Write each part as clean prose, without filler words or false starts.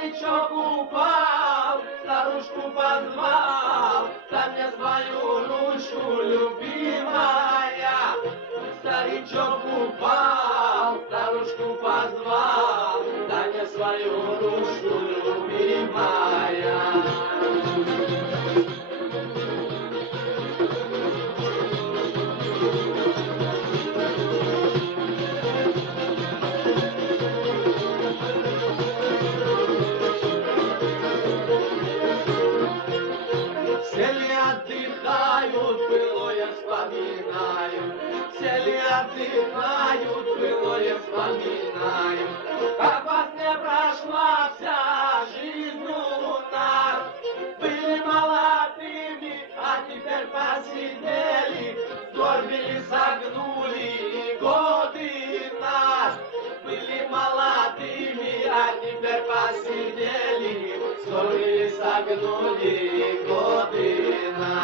Старичок упал, старушку позвал, дай мне свою ручку, любимая. Старичок упал, старушку позвал, дай мне свою ручку, любимая. Отдыхают, былое вспоминаю, все ли отдыхают, былое вспоминаю. Как во сне прошла вся жизнь у нас, были молодыми, а теперь посидели, сгорбили, согнули годы нас. Были молодыми, а теперь посидели, сгорбили, согнули годы нас.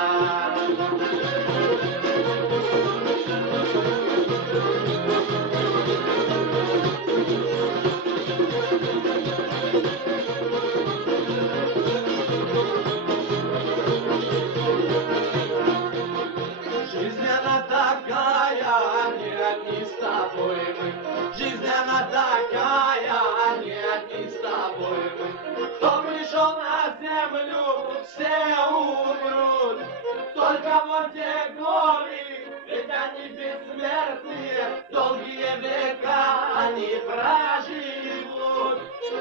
Жизнь она такая, не одни с тобой мы. Жизнь она такая, не одни с тобой мы. Кто пришел на землю, все умрут. Только вот те горы, ведь они бессмертные, долгие века они проживут.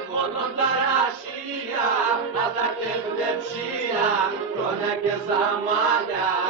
Вот он таращия, а так не глепшия, кроме замаля.